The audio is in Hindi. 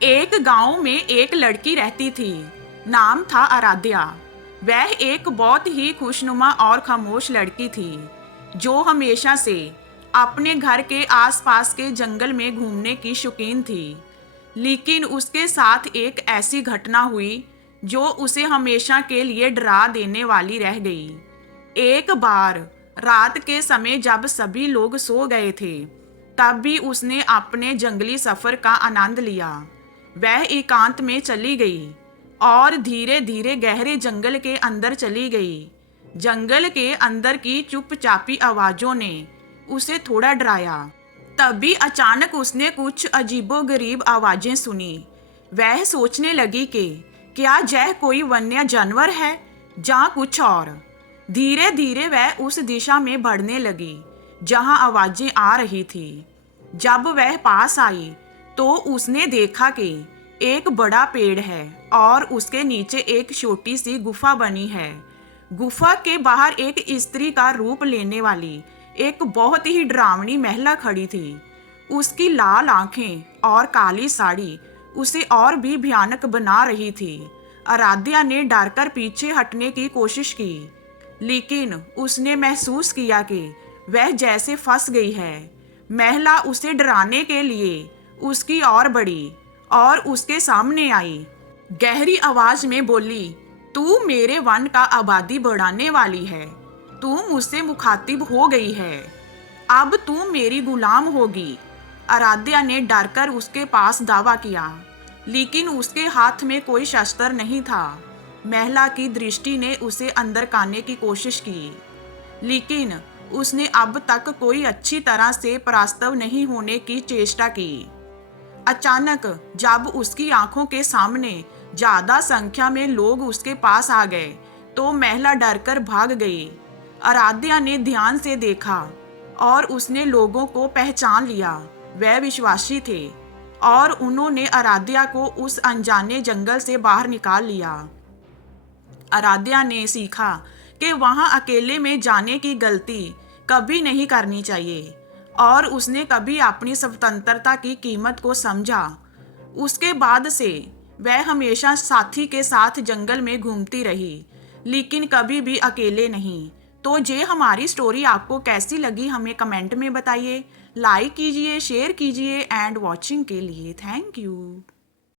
एक गांव में एक लड़की रहती थी। नाम था आराध्या। वह एक बहुत ही खुशनुमा और खामोश लड़की थी जो हमेशा से अपने घर के आसपास के जंगल में घूमने की शौकीन थी। लेकिन उसके साथ एक ऐसी घटना हुई जो उसे हमेशा के लिए डरा देने वाली रह गई। एक बार रात के समय जब सभी लोग सो गए थे, तब भी उसने अपने जंगली सफर का आनंद लिया। वह एकांत में चली गई और धीरे धीरे गहरे जंगल के अंदर चली गई। जंगल के अंदर की चुपचापी आवाजों ने उसे थोड़ा डराया। तभी अचानक उसने कुछ अजीबोगरीब आवाजें सुनी। वह सोचने लगी कि क्या यह कोई वन्य जानवर है या कुछ और। धीरे धीरे वह उस दिशा में बढ़ने लगी जहां आवाजें आ रही थी। जब वह पास आई तो उसने देखा कि एक बड़ा पेड़ है और उसके नीचे एक छोटी सी गुफा बनी है। गुफा के बाहर एक स्त्री का रूप लेने वाली एक बहुत ही डरावनी महिला खड़ी थी। उसकी लाल आंखें और काली साड़ी उसे और भी भयानक बना रही थी। आराध्या ने डरकर पीछे हटने की कोशिश की, लेकिन उसने महसूस किया कि वह जैसे फंस गई है। महिला उसे डराने के लिए उसकी ओर बढ़ी और उसके सामने आई। गहरी आवाज में बोली, तू मेरे वन का आबादी बढ़ाने वाली है। तू मुझसे मुखातिब हो गई है। अब तू मेरी गुलाम होगी। आराध्या ने डरकर उसके पास दावा किया, लेकिन उसके हाथ में कोई शस्त्र नहीं था। महिला की दृष्टि ने उसे अंदर करने की कोशिश की, लेकिन उसने अब तक कोई अच्छी तरह से परास्तव नहीं होने की चेष्टा की। अचानक जब उसकी आंखों के सामने ज्यादा संख्या में लोग उसके पास आ गए तो महिला डरकर भाग गई। आराध्या ने ध्यान से देखा और उसने लोगों को पहचान लिया। वह विश्वासी थे और उन्होंने आराध्या को उस अनजाने जंगल से बाहर निकाल लिया। आराध्या ने सीखा कि वहां अकेले में जाने की गलती कभी नहीं करनी चाहिए और उसने कभी अपनी स्वतंत्रता की कीमत को समझा। उसके बाद से वह हमेशा साथी के साथ जंगल में घूमती रही, लेकिन कभी भी अकेले नहीं। तो ये हमारी स्टोरी आपको कैसी लगी हमें कमेंट में बताइए। लाइक कीजिए, शेयर कीजिए एंड वॉचिंग के लिए थैंक यू।